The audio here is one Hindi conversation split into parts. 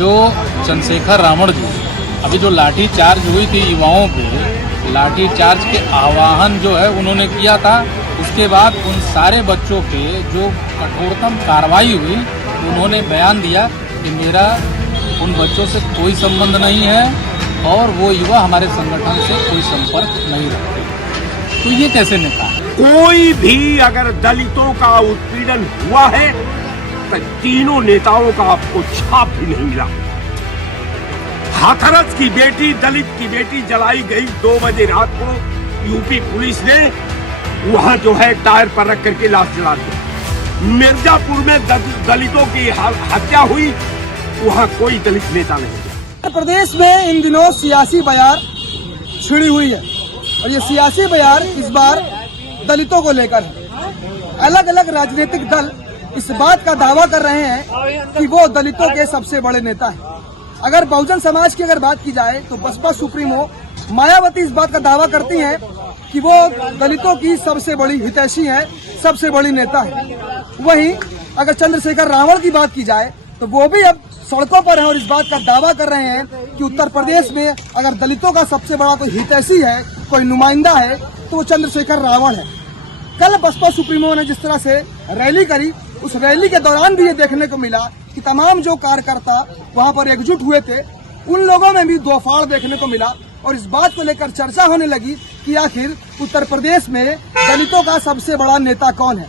जो चंद्रशेखर रावण जी अभी जो लाठी चार्ज हुई थी युवाओं पे, लाठी चार्ज के आह्वान जो है उन्होंने किया था। उसके बाद उन सारे बच्चों पे जो कठोरतम कार्रवाई हुई, उन्होंने बयान दिया कि मेरा उन बच्चों से कोई संबंध नहीं है और वो युवा हमारे संगठन से कोई संपर्क नहीं रखते। तो ये कैसे नेता? कोई भी अगर दलितों का उत्पीड़न हुआ है तो तीनों नेताओं का आपको छाप भी नहीं मिला। हाथरस की बेटी, दलित की बेटी जलाई गई 2 बजे रात को। यूपी पुलिस ने वहां जो है टायर पर रख करके लाश जला दिया। मिर्जापुर में दलितों की हत्या हुई, वहां कोई दलित नेता नहीं। उत्तर प्रदेश में इन दिनों सियासी बयार छिड़ी हुई है और ये सियासी बयार इस बार दलितों को लेकर है। अलग अलग राजनीतिक दल इस बात का दावा कर रहे हैं कि वो दलितों के सबसे बड़े नेता हैं। अगर बहुजन समाज की अगर बात की जाए तो बसपा सुप्रीमो मायावती इस बात का दावा करती हैं कि वो दलितों की सबसे बड़ी हितैषी है, सबसे बड़ी नेता है। वहीं अगर चंद्रशेखर रावण की बात की जाए तो वो भी अब सड़कों पर हैं और इस बात का दावा कर रहे हैं कि उत्तर प्रदेश में अगर दलितों का सबसे बड़ा कोई हितैषी है, कोई नुमाइंदा है, तो वो चंद्रशेखर रावण है। कल बसपा सुप्रीमो ने जिस तरह से रैली करी, उस रैली के दौरान भी ये देखने को मिला कि तमाम जो कार्यकर्ता वहां पर एकजुट हुए थे, उन लोगों में भी दो फाड़ देखने को मिला और इस बात को लेकर चर्चा होने लगी कि आखिर उत्तर प्रदेश में दलितों का सबसे बड़ा नेता कौन है।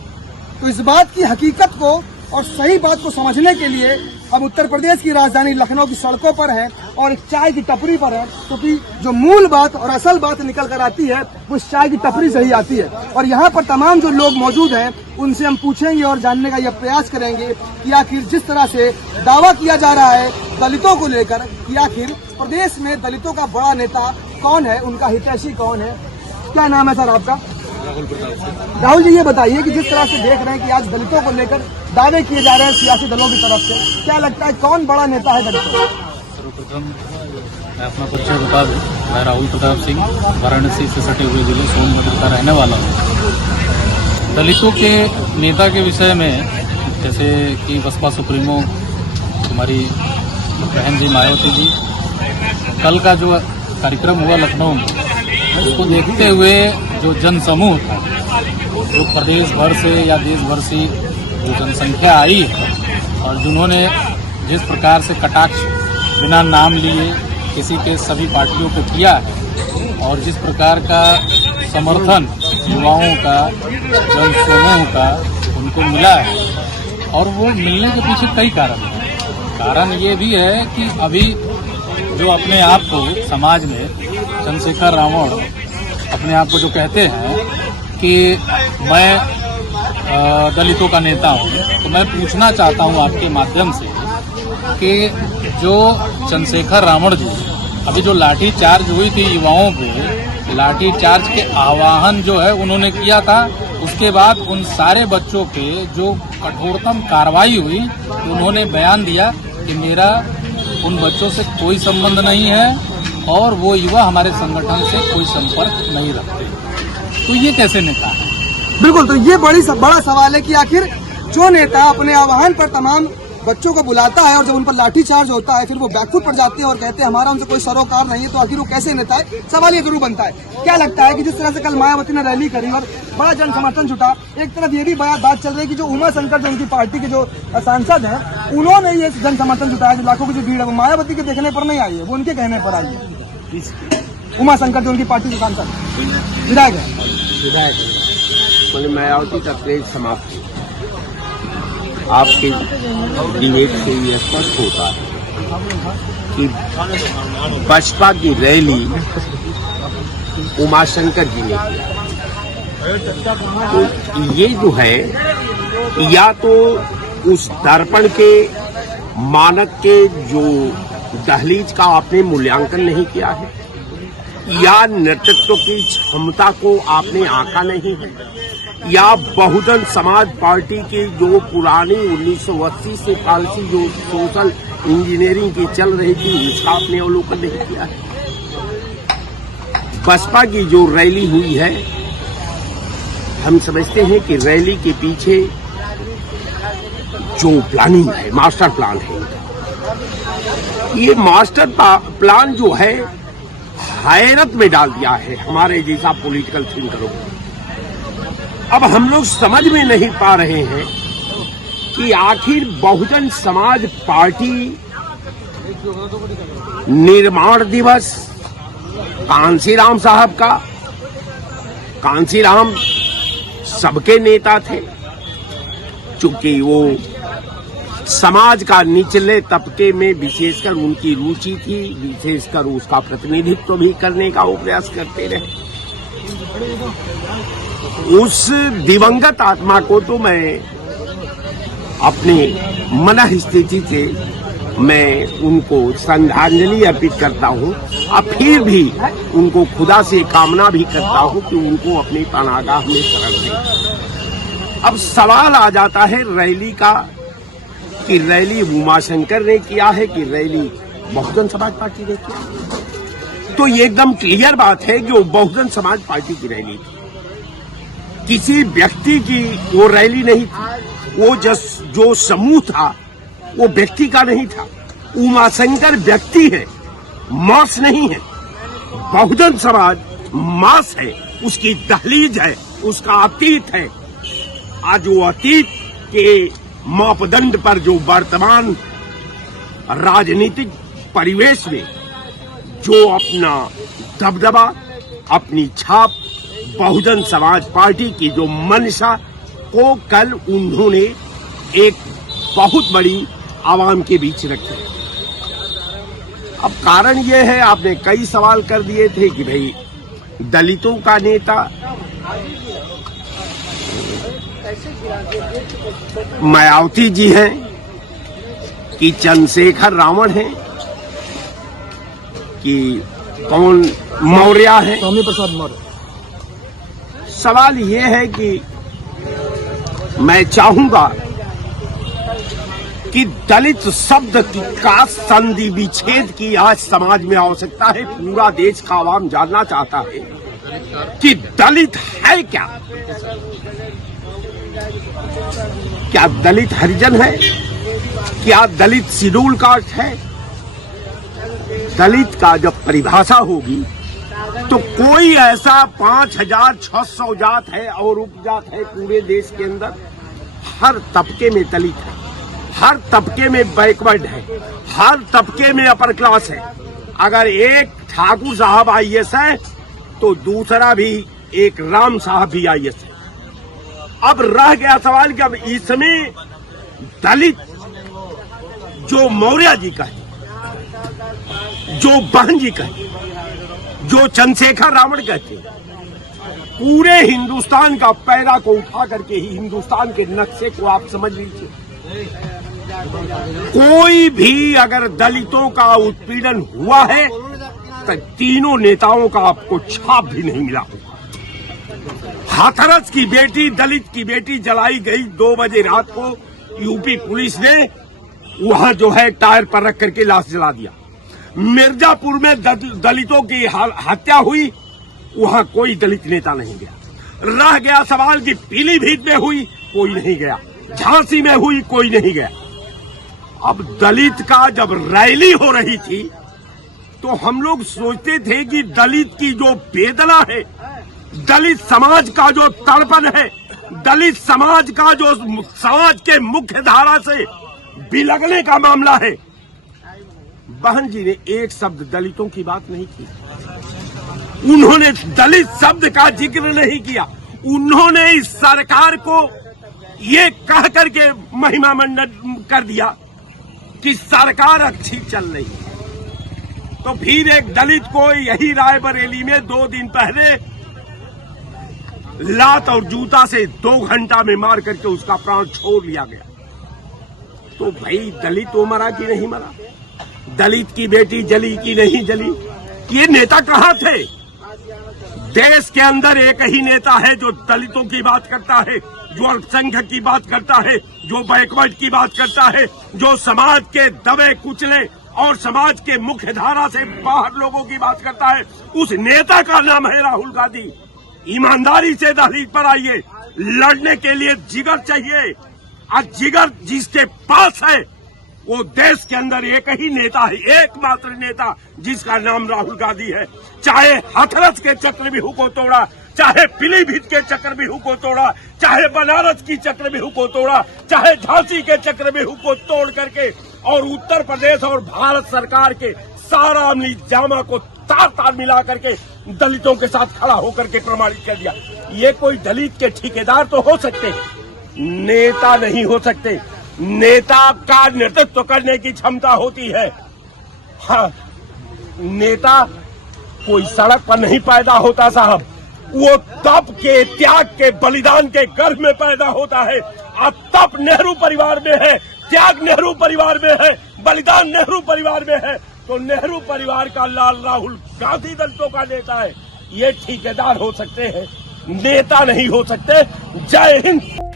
तो इस बात की हकीकत को और सही बात को समझने के लिए हम उत्तर प्रदेश की राजधानी लखनऊ की सड़कों पर हैं और एक चाय की टपरी पर हैं, क्योंकि जो मूल बात और असल बात निकल कर आती है वो इस चाय की टपरी से ही आती है। और यहाँ पर तमाम जो लोग मौजूद हैं उनसे हम पूछेंगे और जानने का यह प्रयास करेंगे कि आखिर जिस तरह से दावा किया जा रहा है दलितों को लेकर कि आखिर प्रदेश में दलितों का बड़ा नेता कौन है, उनका हितैषी कौन है। क्या नाम है सर आपका? राहुल जी, ये बताइए कि जिस तरह से देख रहे हैं कि आज दलितों को लेकर दावे किए जा रहे हैं सियासी दलों की तरफ से, क्या लगता है कौन बड़ा नेता है दलितों? सर्वप्रथम मैं अपना परिचय बता दूं, मैं राहुल प्रताप सिंह वाराणसी से सटे हुए जिले सोनभद्र का रहने वाला हूं। दलितों के नेता के विषय में जैसे कि बसपा सुप्रीमो हमारी बहन जी मायावती जी, कल का जो कार्यक्रम हुआ लखनऊ में, उसको देखते हुए जो जन समूह था, जो प्रदेश भर से या देश भर से जो जनसंख्या आई है और जिन्होंने जिस प्रकार से कटाक्ष बिना नाम लिए किसी के सभी पार्टियों को किया है और जिस प्रकार का समर्थन युवाओं का, जन समूह का उनको मिला है, और वो मिलने के पीछे कई कारण हैं। कारण ये भी है कि अभी जो अपने आप को समाज में चंद्रशेखर रावण अपने आप को जो कहते हैं कि मैं दलितों का नेता हूं, तो मैं पूछना चाहता हूं आपके माध्यम से कि जो चंद्रशेखर रावण जी अभी जो लाठी चार्ज हुई थी युवाओं पे, लाठी चार्ज के आह्वान जो है उन्होंने किया था। उसके बाद उन सारे बच्चों पे जो कठोरतम कार्रवाई हुई, उन्होंने बयान दिया कि मेरा उन बच्चों से कोई संबंध नहीं है और वो युवा हमारे संगठन से कोई संपर्क नहीं रखते। तो ये कैसे नेता है? बिल्कुल, तो ये बड़ा सवाल है कि आखिर जो नेता अपने आह्वान पर तमाम बच्चों को बुलाता है और जब उन पर लाठी चार्ज होता है फिर वो बैकफुट पड़ जाते हैं और कहते हैं हमारा उनसे कोई सरोकार नहीं है, तो आखिर वो कैसे नेता है? सवाल ये जरूर बनता है। क्या लगता है कि जिस तरह से कल मायावती ने रैली करी और बड़ा जन समर्थन जुटा, एक तरफ ये भी बात चल रही है कि जो उमा शंकर जो उनकी पार्टी के जो सांसद हैं, उन्होंने ये जन समर्थन जुटाया, जो लाखों की जो भीड़ है वो मायावती के देखने पर नहीं आई है, वो उनके कहने पर आई है। उमा शंकर जो उनकी पार्टी के सांसद विधायक है, मायावती का क्रेज समाप्त। आपके डिबेट से ये स्पष्ट होता है कि बसपा की रैली उमाशंकर जी ने किया। तो ये जो है, या तो उस दर्पण के मानक के जो दहलीज का आपने मूल्यांकन नहीं किया है, या नेतृत्व की क्षमता को आपने आंका नहीं है, या बहुजन समाज पार्टी की जो पुरानी 1980 से पॉलिसी जो सोशल इंजीनियरिंग की चल रही थी उसका आपने अवलोकन नहीं किया है। बसपा की जो रैली हुई है, हम समझते हैं कि रैली के पीछे जो प्लानिंग है, मास्टर प्लान है, ये मास्टर प्लान जो है हैरत में डाल दिया है हमारे जैसा पॉलिटिकल थिंकरों को। अब हम लोग समझ में नहीं पा रहे हैं कि आखिर बहुजन समाज पार्टी निर्माण दिवस कांसीराम साहब का, कांसीराम सबके नेता थे, चूंकि वो समाज का निचले तबके में विशेषकर उनकी रुचि थी, विशेषकर उसका प्रतिनिधित्व भी करने का वो प्रयास करते रहे। उस दिवंगत आत्मा को तो मैं अपनी मन स्थिति से मैं उनको श्रद्धांजलि अर्पित करता हूं। अब फिर भी उनको खुदा से कामना भी करता हूं कि उनको अपनी पनाहगाह में शरण दें। अब सवाल आ जाता है रैली का कि रैली उमाशंकर ने किया है कि रैली बहुजन समाज पार्टी ने किया। तो ये एकदम क्लियर बात है कि वो बहुजन समाज पार्टी की रैली थी, किसी व्यक्ति की वो रैली नहीं थी। वो जो समूह था वो व्यक्ति का नहीं था। उमाशंकर व्यक्ति है, मास नहीं है। बहुजन समाज मास है, उसकी दहलीज है, उसका अतीत है। आज वो अतीत के मापदंड पर जो वर्तमान राजनीतिक परिवेश में जो अपना दबदबा, अपनी छाप बहुजन समाज पार्टी की जो मंशा को कल उन्होंने एक बहुत बड़ी आवाम के बीच रखी। अब कारण यह है, आपने कई सवाल कर दिए थे कि भाई दलितों का नेता मायावती जी हैं कि चंद्रशेखर रावण हैं कि कौन मौर्य है, स्वामी प्रसाद मौर्य। सवाल ये है कि मैं चाहूंगा कि दलित शब्द का संधि विच्छेद की आज समाज में आवश्यकता है। पूरा देश का आवाम जानना चाहता है कि दलित है क्या। क्या दलित हरिजन है? क्या दलित शेड्यूल कास्ट है? दलित का जब परिभाषा होगी तो कोई ऐसा 5600 जात है और उपजात है पूरे देश के अंदर। हर तबके में दलित है, हर तबके में बैकवर्ड है, हर तबके में अपर क्लास है। अगर एक ठाकुर साहब आईएएस है तो दूसरा भी एक राम साहब भी आईएएस है। अब रह गया सवाल कि अब इसमें दलित जो मौर्य जी का है, जो बहन जी का है, जो चंद्रशेखर रावण कहते हैं, पूरे हिंदुस्तान का पैरा को उठा करके ही हिंदुस्तान के नक्शे को आप समझ लीजिए। कोई भी अगर दलितों का उत्पीड़न हुआ है तो तीनों नेताओं का आपको छाप भी नहीं मिला होगा। हाथरस की बेटी, दलित की बेटी जलाई गई 2 बजे रात को। यूपी पुलिस ने वहां जो है टायर पर रख करके लाश जला दिया। मिर्जापुर में दलितों की हत्या हुई, वहां कोई दलित नेता नहीं गया। रह गया सवाल कि पीलीभीत में हुई, कोई नहीं गया। झांसी में हुई, कोई नहीं गया। अब दलित का जब रैली हो रही थी तो हम लोग सोचते थे कि दलित की जो वेदना है, दलित समाज का जो तड़पन है, दलित समाज का जो समाज के मुख्य धारा से बिलगने का मामला है, बहन जी ने एक शब्द दलितों की बात नहीं की। उन्होंने दलित शब्द का जिक्र नहीं किया। उन्होंने इस सरकार को ये कह करके महिमा मंडन कर दिया कि सरकार अच्छी चल रही है। तो फिर एक दलित को यही रायबरेली में 2 दिन पहले लात और जूता से 2 घंटा में मार करके उसका प्राण छोड़ लिया गया। तो भाई दलित तो मरा कि नहीं मरा? दलित की बेटी जली कि नहीं जली? ये नेता कहाँ थे? देश के अंदर एक ही नेता है जो दलितों की बात करता है, जो अल्पसंख्यक की बात करता है, जो बैकवर्ड की बात करता है, जो समाज के दबे कुचले और समाज के मुख्य धारा से बाहर लोगों की बात करता है। उस नेता का नाम है राहुल गांधी। ईमानदारी से दहलीज पर आइए। लड़ने के लिए जिगर चाहिए। आज जिगर जिसके पास है वो देश के अंदर एक ही नेता है, एकमात्र नेता, जिसका नाम राहुल गांधी है। चाहे हाथरस के चक्रव्यूह को तोड़ा, चाहे पीलीभीत के चक्रव्यूह को तोड़ा, चाहे बनारस की चक्रव्यूह को तोड़ा, चाहे झांसी के चक्रव्यूह को तोड़ करके और उत्तर प्रदेश और भारत सरकार के सारा अमली जामा को तार तार मिला करके दलितों के साथ खड़ा होकर के प्रमाणित कर दिया। ये कोई दलित के ठेकेदार तो हो सकते, नेता नहीं हो सकते। नेता का नेतृत्व करने की क्षमता होती है। हाँ, नेता कोई सड़क पर नहीं पैदा होता साहब, वो तप के, त्याग के, बलिदान के गर्भ में पैदा होता है। और तप नेहरू परिवार में है, त्याग नेहरू परिवार में है, बलिदान नेहरू परिवार में है। तो नेहरू परिवार का लाल राहुल गांधी दलितों का नेता है। ये ठेकेदार हो सकते हैं, नेता नहीं हो सकते। जय हिंद।